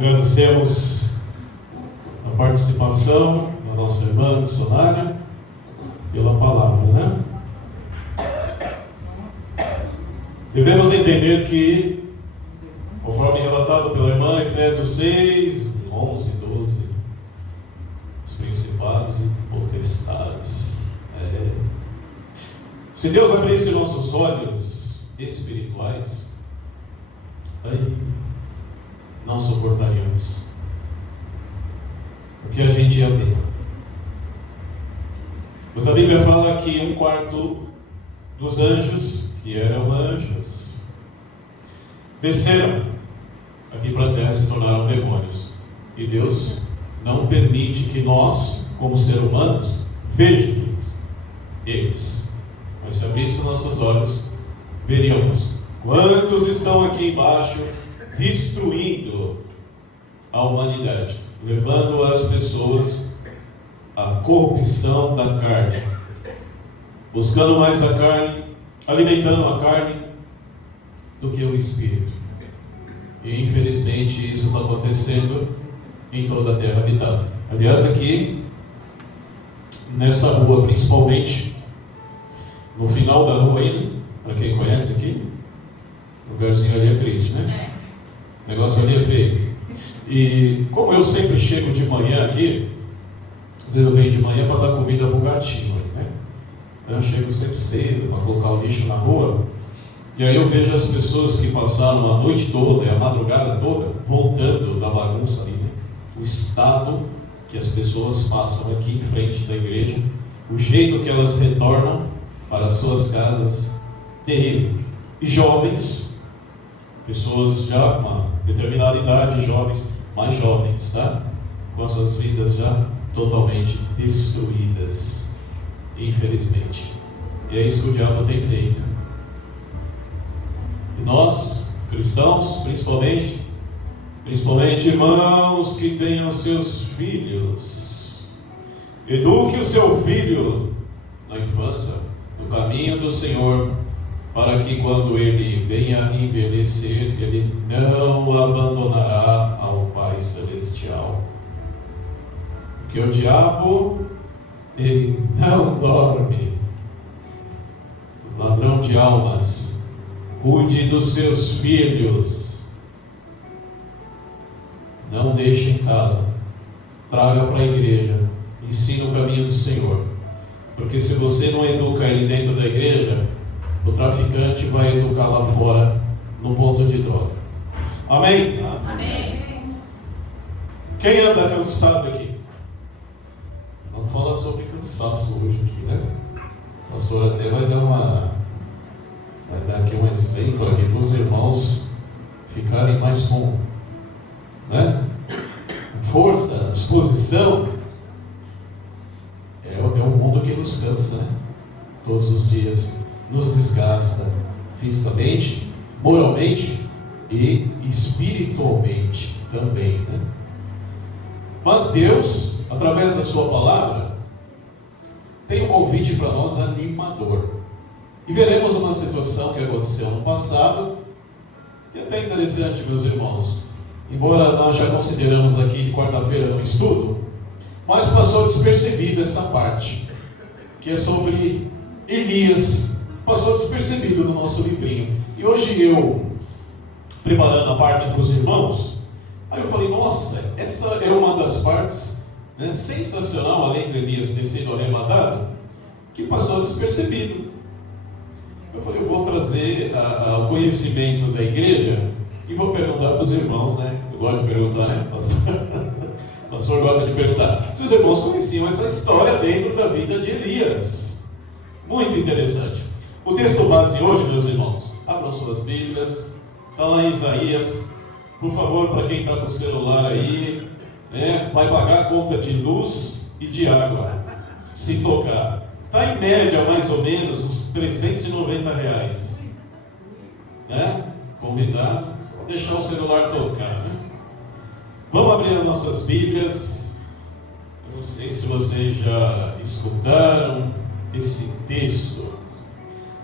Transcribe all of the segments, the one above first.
Agradecemos a participação da nossa irmã missionária pela palavra, né? Devemos entender que, conforme relatado pela irmã, Efésios 6, 11, 12, os principados e potestades. Se Deus abrisse nossos olhos espirituais, aí não suportaríamos o que a gente ia ver. Pois a Bíblia fala que 1/4 dos anjos, que eram anjos, desceram aqui para a terra e se tornaram demônios. E Deus não permite que nós, como seres humanos, vejamos eles. Mas se abrisse nossos olhos, veríamos quantos estão aqui embaixo destruindo a humanidade, levando as pessoas à corrupção da carne, buscando mais a carne, alimentando a carne do que o espírito. E infelizmente isso está acontecendo em toda a terra habitada. Aliás, aqui nessa rua, principalmente no final da rua aí, para quem conhece aqui, o lugarzinho ali é triste, né? O negócio ali é feio. E como eu sempre chego de manhã aqui, às vezes eu venho de manhã para dar comida para o gatinho, né? Então eu chego sempre cedo para colocar o lixo na rua. E aí eu vejo as pessoas que passaram a noite toda, a madrugada toda, voltando da bagunça ali, né? O estado que as pessoas passam aqui em frente da igreja, o jeito que elas retornam para as suas casas, terrível. E jovens, pessoas já com uma determinada idade, jovens, mais jovens, tá? Com as suas vidas já totalmente destruídas, infelizmente. E é isso que o diabo tem feito. E nós, cristãos, principalmente irmãos que tenham seus filhos, eduque o seu filho na infância, no caminho do Senhor, para que quando ele venha envelhecer, ele não abandonará ao Pai Celestial. Porque o diabo, ele não dorme. Ladrão de almas, cuide dos seus filhos. Não deixe em casa, traga para a igreja, ensine o caminho do Senhor. Porque se você não educa ele dentro da igreja, o traficante vai educar lá fora, no ponto de droga. Amém? Amém. Quem anda cansado aqui? Vamos falar sobre cansaço hoje aqui, né? O pastor até vai dar aqui um exemplo aqui para os irmãos ficarem mais com, né? Força, disposição. É o mundo que nos cansa, né? Todos os dias. Nos desgasta fisicamente, moralmente e espiritualmente também, né? Mas Deus, através da sua palavra, tem um convite para nós animador. E veremos uma situação que aconteceu no passado, que é até interessante, meus irmãos. Embora nós já consideramos aqui de quarta-feira no estudo, mas passou despercebido essa parte, que é sobre Elias. Passou despercebido no nosso livrinho. E hoje eu, preparando a parte para os irmãos, aí eu falei, nossa, essa é uma das partes, né, sensacional, além de Elias ter sido arrebatado, que passou despercebido. Eu falei, eu vou trazer o conhecimento da igreja e vou perguntar para os irmãos, né? Eu gosto de perguntar, né? O pastor gosta de perguntar. Se os irmãos conheciam essa história dentro da vida de Elias. Muito interessante. O texto base hoje, meus irmãos, abram suas Bíblias, está lá em Isaías. Por favor, para quem está com o celular aí, né, vai pagar a conta de luz e de água, se tocar. Está em média, mais ou menos, uns R$390. Né? Convidado, deixar o celular tocar. Né? Vamos abrir as nossas Bíblias. Eu não sei se vocês já escutaram esse texto.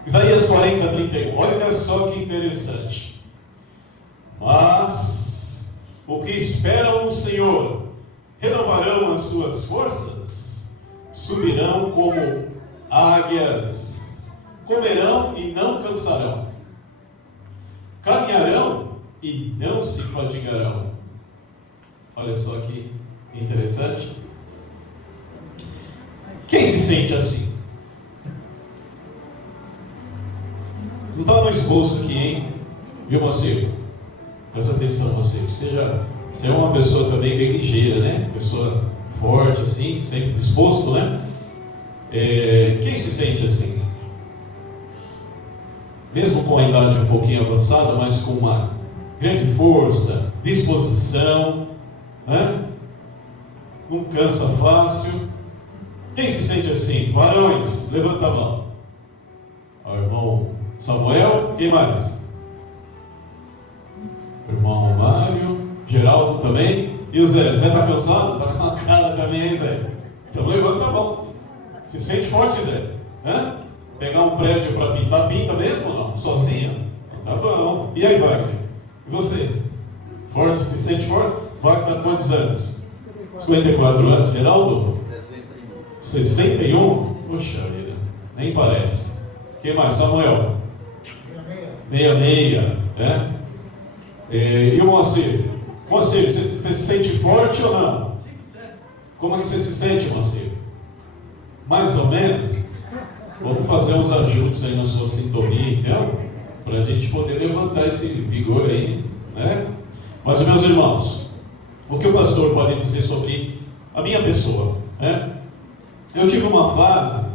Isaías 40:31. Olha só que interessante. Mas O que esperam no Senhor renovarão as suas forças, subirão como águias, comerão e não cansarão, caminharão e não se fadigarão. Olha só que interessante. Quem se sente assim? Não está no esboço aqui, hein? Viu, Moacir? Presta atenção, Moacir. Você é uma pessoa também bem ligeira, né? Pessoa forte, assim, sempre disposto, né? Quem se sente assim? Mesmo com a idade um pouquinho avançada, mas com uma grande força, disposição, né? Não cansa fácil. Quem se sente assim? Varões, levanta a mão. O irmão Samuel, quem mais? O irmão Mário, Geraldo também. E o Zé? Zé está cansado? Está com a cara também, hein, Zé? Então levanta a mão. Se sente forte, Zé? Hã? Pegar um prédio para pintar, pinta mesmo ou não? Sozinho? Tá bom. E aí, Wagner? E você? Forte? Se sente forte? Wagner está com quantos anos? 54 anos. Geraldo? 61? Puxa vida, nem parece. Quem mais? Samuel? 66, né? E o Moacir? Moacir, você se sente forte ou não? Como é que você se sente, Moacir? Mais ou menos? Vamos fazer uns ajustes aí na sua sintonia, então, para a gente poder levantar esse vigor aí, né? Mas, meus irmãos, o que o pastor pode dizer sobre a minha pessoa, né? Eu tive uma fase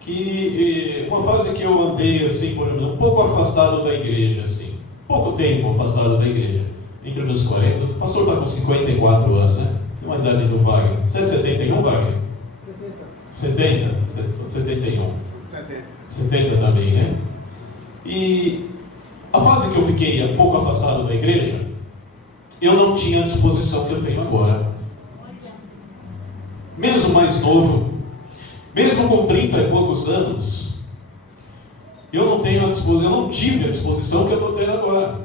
que eu andei assim, por exemplo, um pouco afastado da igreja, assim, pouco tempo afastado da igreja, entre os meus 40. O pastor está com 54 anos, né? Uma idade do Wagner. Você é de 71, Wagner? 70? 71. 70 também, né? E a fase que eu fiquei um pouco afastado da igreja, eu não tinha a disposição que eu tenho agora. Mesmo mais novo, mesmo com 30 e poucos anos, eu não tive a disposição que eu estou tendo agora.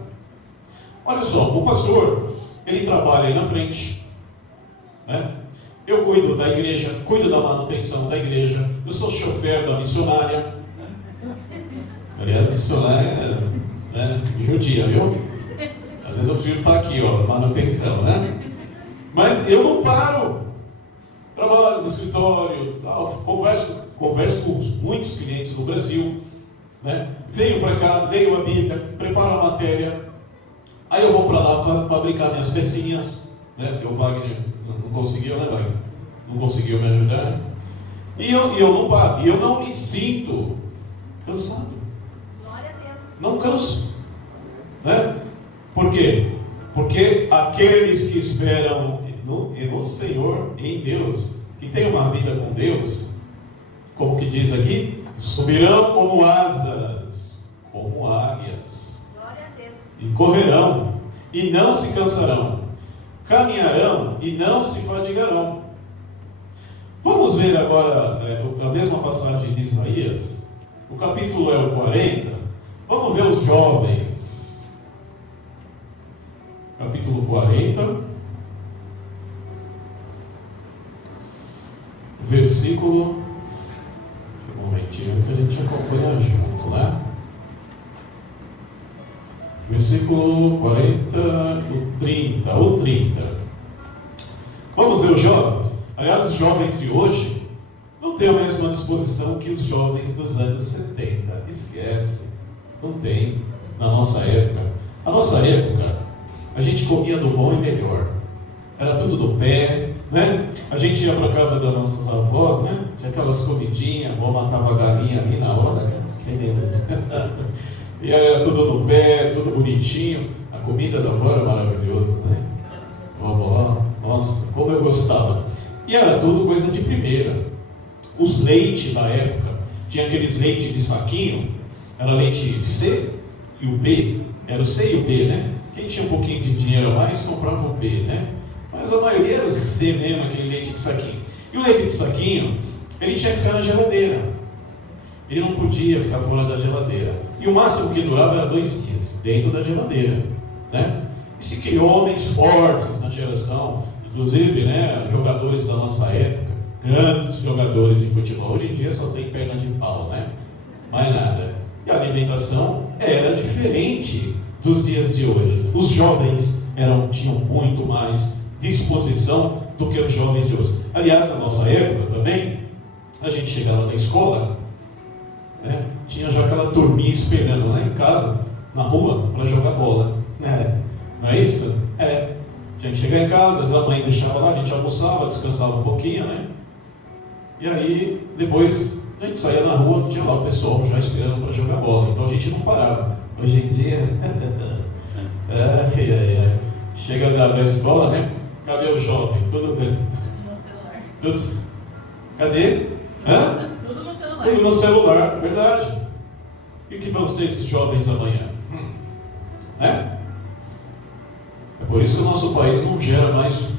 Olha só, o pastor, ele trabalha aí na frente, né? Eu cuido da igreja, cuido da manutenção da igreja, eu sou chofer da missionária. Aliás, missionária é judia, viu? Às vezes eu prefiro estar aqui, ó, manutenção, né? Mas eu não paro. Trabalho no escritório, tal, converso com muitos clientes do Brasil, né? Venho para cá, leio a Bíblia, preparo a matéria, aí eu vou para lá fabricar minhas pecinhas, né? Porque o Wagner não conseguiu, né, Wagner? Não conseguiu me ajudar. E eu não paro, e eu não me sinto cansado. Glória a Deus. Não canso, né? Por quê? Porque aqueles que esperam no Senhor, em Deus, que tem uma vida com Deus, como que diz aqui, subirão como asas, como águias, e correrão, e não se cansarão, caminharão, e não se fadigarão. Vamos ver agora a mesma passagem de Isaías, o capítulo é o 40, vamos ver os jovens, capítulo 40, versículo, um momentinho que a gente acompanha junto, né? Versículo 40, o 30. Vamos ver os jovens. Aliás, os jovens de hoje não têm a mesma disposição que os jovens dos anos 70. Esquece, não tem. Na nossa época. A nossa época, a gente comia do bom e melhor. Era tudo do pé, né? A gente ia para a casa das nossas avós, né? Tinha aquelas comidinhas, a avó matava a galinha ali na hora, né? E era tudo no pé, tudo bonitinho. A comida da avó era maravilhosa, né? A avó, nossa, como eu gostava. E era tudo coisa de primeira. Os leites da época, tinha aqueles leites de saquinho, era leite C e o B, era o C e o B, né? Quem tinha um pouquinho de dinheiro a mais, comprava o B, né? Mas a maioria era o C mesmo, aquele leite de saquinho. E o leite de saquinho, ele tinha que ficar na geladeira. Ele não podia ficar fora da geladeira. E o máximo que durava era 2 dias, dentro da geladeira, né? E se criou homens fortes na geração, inclusive, né, jogadores da nossa época, grandes jogadores de futebol. Hoje em dia só tem perna de pau, né? Mais nada. E a alimentação era diferente dos dias de hoje. Os jovens tinham muito mais disposição do que os jovens de hoje. Aliás, na nossa época também, a gente chegava na escola, né, tinha já aquela turminha esperando lá em casa, na rua, para jogar bola. Não é isso? Tinha que chegar em casa, a mãe deixava lá, a gente almoçava, descansava um pouquinho, né? E aí, depois, a gente saía na rua, tinha lá o pessoal já esperando para jogar bola. Então a gente não parava. Hoje em dia, chega da escola, né? Cadê o jovem? Tudo no celular. Cadê? Tudo no celular. Tudo no celular, verdade. E o que vão ser esses jovens amanhã? É por isso que o nosso país não gera mais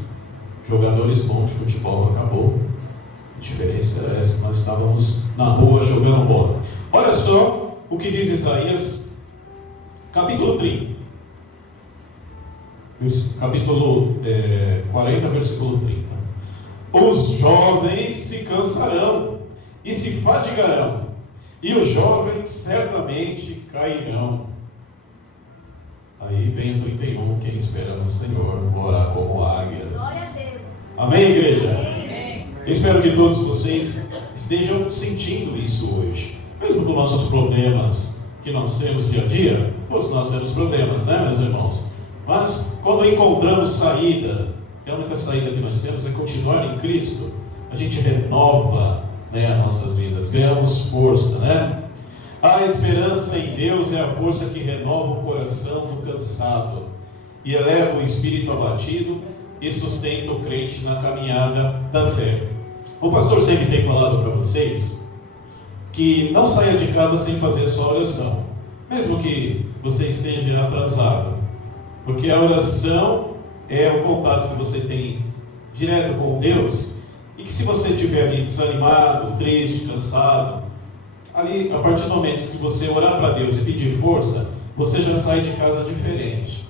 jogadores bons de futebol. Acabou. A diferença é essa. Nós estávamos na rua jogando bola. Olha só o que diz Isaías, capítulo 30. Capítulo 40, versículo 30. Os jovens se cansarão e se fadigarão, e os jovens certamente cairão. Aí vem o 31, quem espera no Senhor voará como águias. Glória a Deus. Amém, igreja? Amém. Eu espero que todos vocês estejam sentindo isso hoje. Mesmo com nossos problemas que nós temos dia a dia, todos nós temos problemas, né, meus irmãos? Mas quando encontramos saída, a única saída que nós temos é continuar em Cristo, a gente renova, né, as nossas vidas, ganhamos força, né? A esperança em Deus é a força que renova o coração do cansado e eleva o espírito abatido e sustenta o crente na caminhada da fé. O pastor sempre tem falado para vocês que não saia de casa sem fazer sua oração, mesmo que você esteja atrasado, porque a oração é o contato que você tem direto com Deus, e que se você estiver ali desanimado, triste, cansado, ali, a partir do momento que você orar para Deus e pedir força, você já sai de casa diferente.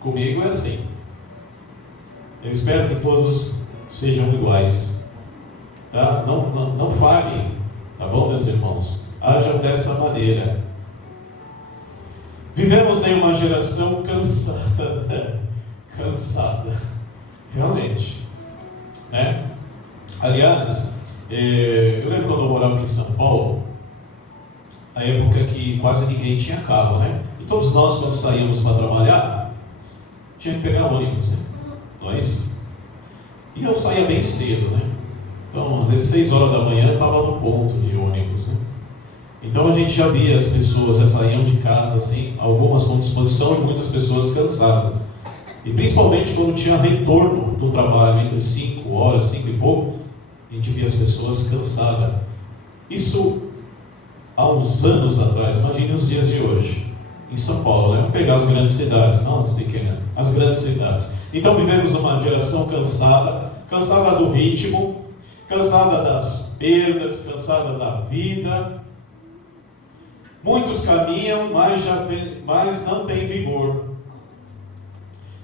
Comigo é assim. Eu espero que todos sejam iguais, tá? Não falhem, tá bom, meus irmãos? Hajam dessa maneira. Vivemos em uma geração cansada, realmente, né? Aliás, eu lembro quando eu morava em São Paulo, a época que quase ninguém tinha carro, né? E todos nós, quando saíamos para trabalhar, tinha que pegar ônibus, né? Nós. E eu saía bem cedo, né? Então, às vezes 6 horas da manhã eu estava no ponto de ônibus, né? Então a gente já via as pessoas já saíam de casa assim, algumas com disposição e muitas pessoas cansadas. E principalmente quando tinha retorno do trabalho, entre 5 horas, 5 e pouco, a gente via as pessoas cansadas. Isso há uns anos atrás, imagine os dias de hoje, em São Paulo, né? Vamos pegar as grandes cidades, não as pequenas, as grandes cidades. Então vivemos uma geração cansada do ritmo, cansada das perdas, cansada da vida. Muitos caminham, mas não têm vigor.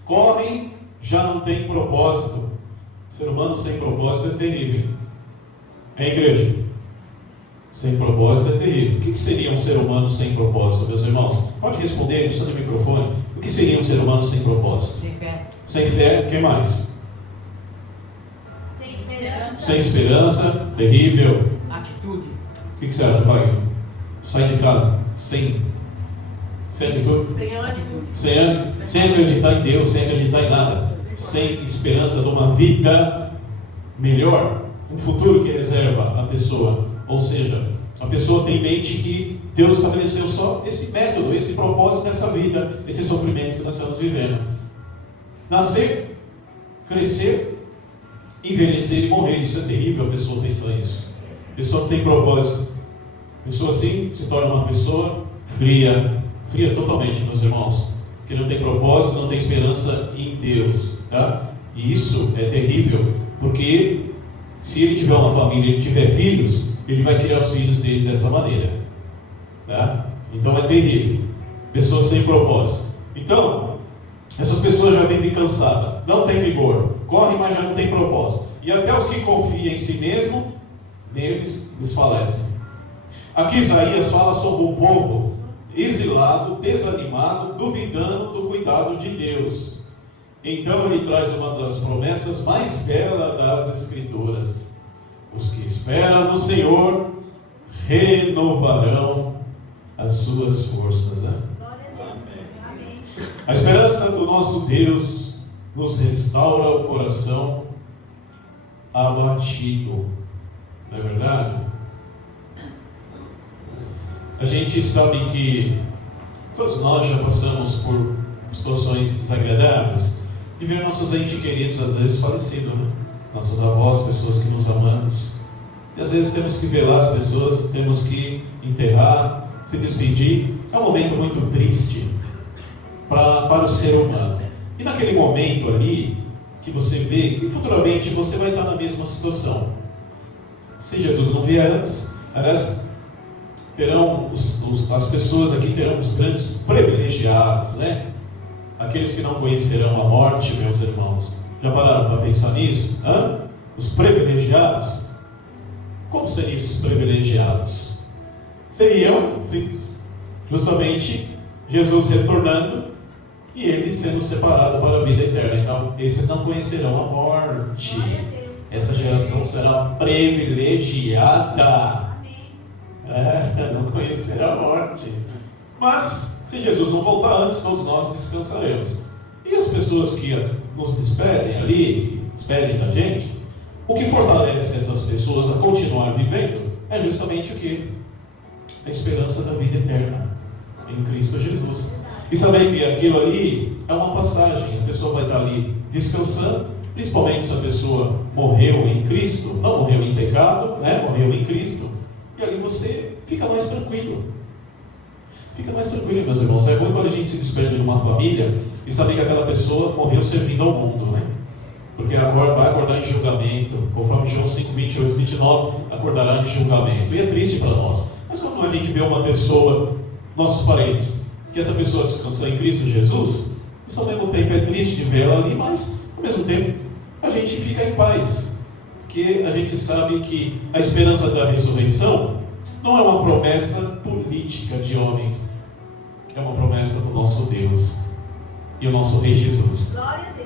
Correm, já não têm propósito. Ser humano sem propósito é terrível. É, igreja? Sem propósito é terrível. O que seria um ser humano sem propósito, meus irmãos? Pode responder, não precisa de microfone. O que seria um ser humano sem propósito? Sem fé. Sem fé, o que mais? Sem esperança. Sem esperança, terrível. Atitude. O que você acha, pai? Sai de casa sem atitude? Sem acreditar em Deus, sem acreditar em nada, sem esperança de uma vida melhor, um futuro que reserva a pessoa. Ou seja, a pessoa tem em mente que Deus estabeleceu só esse método, esse propósito nessa vida, esse sofrimento que nós estamos vivendo: nascer, crescer, envelhecer e morrer. Isso é terrível, a pessoa pensar isso. A pessoa não tem propósito. A pessoa assim se torna uma pessoa fria totalmente, meus irmãos, que não tem propósito, não tem esperança em Deus, tá? E isso é terrível, porque se ele tiver uma família, ele tiver filhos, ele vai criar os filhos dele dessa maneira, tá? Então é terrível, pessoas sem propósito. Então, Essas pessoas já vivem cansadas, não tem vigor, correm, mas já não tem propósito. E até os que confiam em si mesmo, neles desfalecem. Aqui Isaías fala sobre o povo exilado, desanimado, duvidando do cuidado de Deus. Então ele traz uma das promessas mais belas das Escrituras: os que esperam no Senhor renovarão as suas forças. Né? A esperança do nosso Deus nos restaura o coração abatido. Não é verdade? A gente sabe que todos nós já passamos por situações desagradáveis de ver nossos entes queridos às vezes falecidos, né? Nossos avós, pessoas que nos amamos. E às vezes temos que velar as pessoas, temos que enterrar, se despedir. É um momento muito triste para o ser humano. E naquele momento ali, que você vê que futuramente você vai estar na mesma situação. Se Jesus não vier antes, aliás, terão as pessoas aqui terão os grandes privilegiados, né? Aqueles que não conhecerão a morte, meus irmãos. Já pararam para pensar nisso? Hã? Os privilegiados? Como seriam esses privilegiados? Seriam justamente Jesus retornando e ele sendo separado para a vida eterna. Então, esses não conhecerão a morte. Essa geração será privilegiada. Não conhecerá a morte. Mas, se Jesus não voltar antes, todos nós descansaremos. E as pessoas que nos despedem ali, despedem da gente, o que fortalece essas pessoas a continuar vivendo é justamente o que? A esperança da vida eterna em Cristo Jesus. E saber que aquilo ali é uma passagem, a pessoa vai estar ali descansando, principalmente se a pessoa morreu em Cristo, não morreu em pecado, né? Morreu em Cristo, e ali você fica mais tranquilo. Fica mais tranquilo, meus irmãos. É ruim quando a gente se despede de uma família e saber que aquela pessoa morreu servindo ao mundo, né? Porque agora vai acordar em julgamento, conforme João 5, 28, 29, acordará em julgamento. E é triste para nós. Mas quando a gente vê uma pessoa, nossos parentes, que essa pessoa descansou em Cristo Jesus, isso ao mesmo tempo é triste de ver ela ali, mas ao mesmo tempo a gente fica em paz, porque a gente sabe que a esperança da ressurreição não é uma promessa política de homens, é uma promessa do nosso Deus e o nosso Rei Jesus.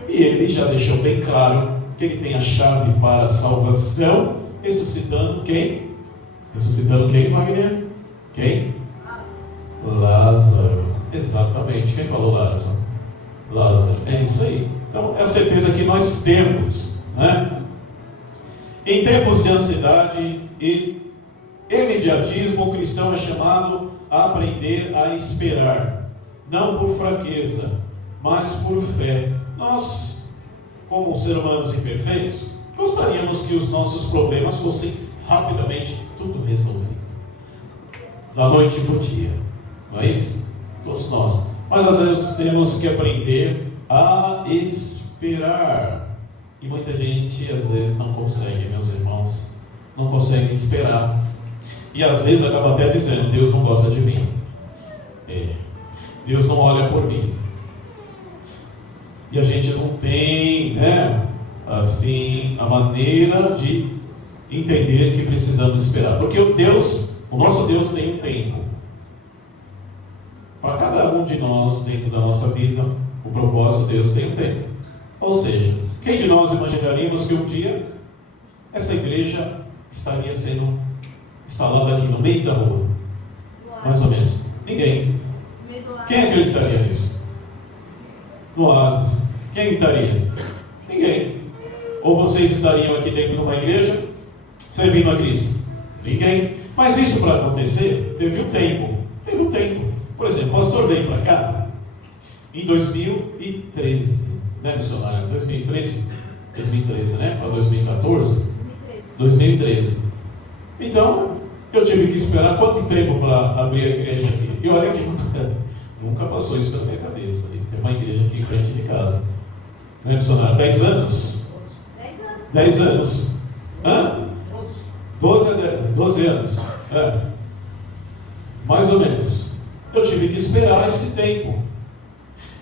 E ele já deixou bem claro que ele tem a chave para a salvação, ressuscitando quem? Ressuscitando quem, Wagner? Quem? Lázaro. Exatamente. Quem falou Lázaro? Lázaro. É isso aí. Então, é a certeza que nós temos, né? Em tempos de ansiedade e imediatismo, o cristão é chamado a aprender a esperar, não por fraqueza, mas por fé. Nós, como seres humanos imperfeitos, gostaríamos que os nossos problemas fossem rapidamente tudo resolvido, da noite para o dia, não é isso? Todos nós. Mas às vezes temos que aprender a esperar. E muita gente às vezes não consegue, meus irmãos, não consegue esperar. E às vezes acaba até dizendo: Deus não gosta de mim. Deus não olha por mim. E a gente não tem, né, assim, a maneira de entender que precisamos esperar. Porque o nosso Deus tem um tempo. Para cada um de nós, dentro da nossa vida, o propósito de Deus tem um tempo. Ou seja, quem de nós imaginaríamos que um dia essa igreja estaria sendo instalada aqui no meio da rua? Mais ou menos. Ninguém. Quem acreditaria nisso? No Oásis. Quem estaria? Ninguém. Ou vocês estariam aqui dentro de uma igreja servindo a Cristo? Ninguém. Mas isso para acontecer, teve um tempo. Teve um tempo. Por exemplo, o pastor veio para cá em 2013, né, missionário? 2013, né? Para 2014? 2013. Então, eu tive que esperar quanto tempo para abrir a igreja aqui? E olha que nunca passou isso pela minha cabeça. Tem uma igreja aqui em frente de casa. Né, missionário? 10 anos? 10 anos. Hã? 12 anos. Mais ou menos. Eu tive que esperar esse tempo.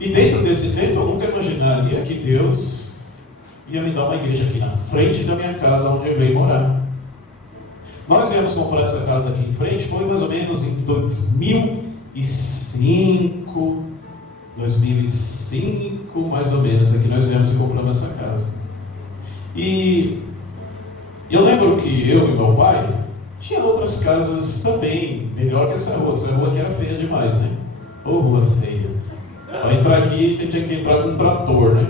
E dentro desse tempo eu nunca imaginaria que Deus ia me dar uma igreja aqui na frente da minha casa, onde eu venho morar. Nós viemos comprar essa casa aqui em frente, foi mais ou menos em 2005, mais ou menos, é que nós viemos e compramos essa casa. E eu lembro que eu e meu pai tinha outras casas também, melhor que essa rua aqui era feia demais, né? Ô rua feia. Para entrar aqui, a gente tinha que entrar com um trator, né?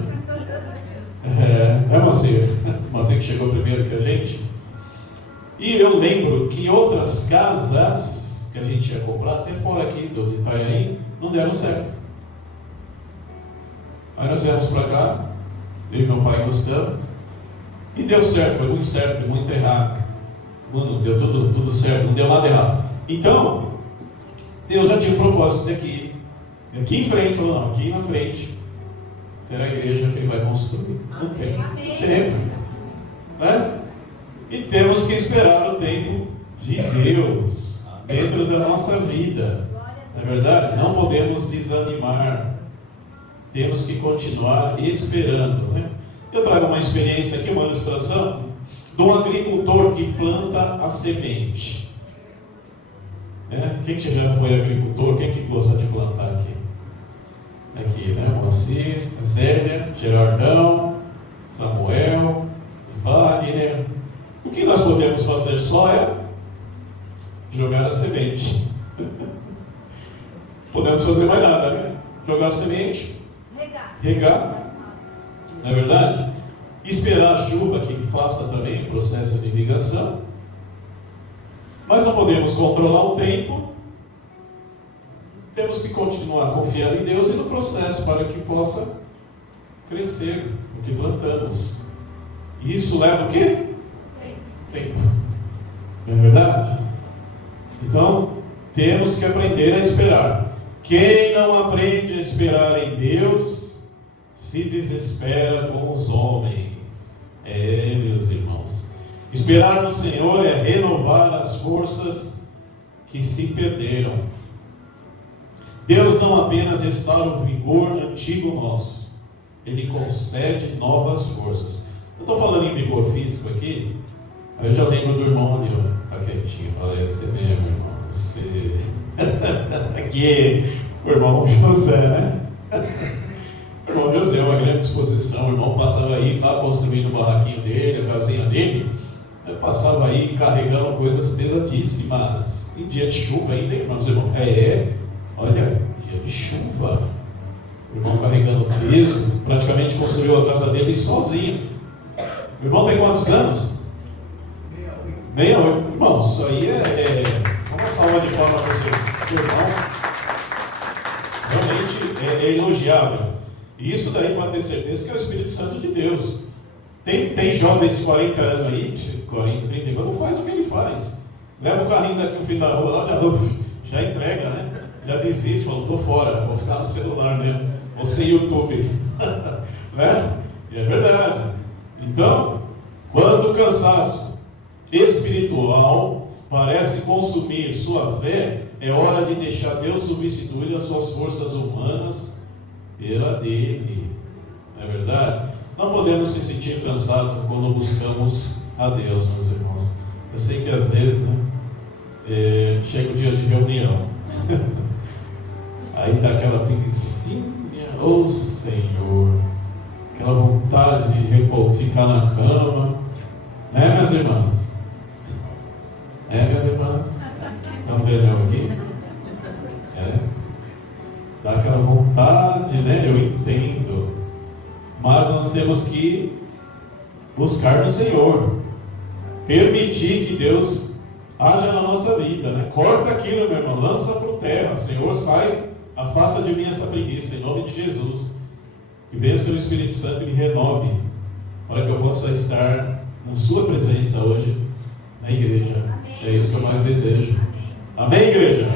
Você que chegou primeiro que a gente. E eu lembro que outras casas que a gente ia comprar, até fora aqui do Itanhaém, não deram certo. Aí nós viemos para cá, eu e meu pai gostamos, e deu certo, foi muito certo, foi muito errado. Mano, deu tudo certo, não deu nada errado. Então, Deus já tinha um propósito aqui em frente, falou, não, aqui na frente será a igreja que Ele vai construir. Não tem tempo. Né? E temos que esperar o tempo de Deus dentro da nossa vida. Não é verdade? Não podemos desanimar. Temos que continuar esperando. Né? Eu trago uma experiência aqui, uma ilustração de um agricultor que planta a semente. Quem que já foi agricultor? Quem que gosta de plantar aqui? Aqui, né? Moacir, Zélia, Gerardão, Samuel, Wagner. O que nós podemos fazer só é jogar a semente. Podemos fazer mais nada, né? Jogar a semente, regar, não é verdade? Esperar a chuva que faça também o processo de irrigação. Mas não podemos controlar o tempo. Temos que continuar confiando em Deus e no processo para que possa crescer o que plantamos. E isso leva o quê? Tempo. Não é verdade? Então, temos que aprender a esperar. Quem não aprende a esperar em Deus, se desespera com os homens. Meus irmãos. Esperar no Senhor é renovar as forças que se perderam. Deus não apenas restaura o vigor antigo nosso, Ele concede novas forças. Eu estou falando em vigor físico aqui, aí eu já lembro do irmão ali, ó, tá quietinho, olha, você mesmo, irmão, você... Aqui, o irmão José, né? O irmão José é uma grande disposição, o irmão passava aí, lá construindo o barraquinho dele, a casinha dele, eu passava aí carregando coisas pesadíssimas, em dia de chuva ainda, irmãos, olha, dia de chuva, o irmão carregando peso, praticamente construiu a casa dele sozinho. O irmão tem quantos anos? 68. Irmão, isso aí uma salva de palmas para você. O irmão realmente é elogiável. E isso daí pode ter certeza que é o Espírito Santo de Deus. Tem jovens de 40 anos aí, 40, 30 anos, não faz o que ele faz. Leva o carrinho daqui no fim da rua lá, já entrega, né? Já desiste, falou, estou fora, vou ficar no celular mesmo, vou ser YouTube. Né? E é verdade. Então, quando o cansaço espiritual parece consumir sua fé, é hora de deixar Deus substituir as suas forças humanas pela dele. Não é verdade? Não podemos se sentir cansados quando buscamos a Deus, meus irmãos. Eu sei que às vezes, né, chega o dia de reunião. Aí dá aquela preguicinha, ô Senhor, aquela vontade de ficar na cama, né, minhas irmãs? Minhas irmãs? Estão vendo aqui? Dá aquela vontade, né? Eu entendo. Mas nós temos que buscar no Senhor, permitir que Deus haja na nossa vida, né? Corta aquilo, meu irmão, lança para o terra. Senhor, sai, afasta de mim essa preguiça, em nome de Jesus. Que venha o seu Espírito Santo e me renove, para que eu possa estar na sua presença hoje, na igreja. Amém. É isso que eu mais desejo. Amém, igreja?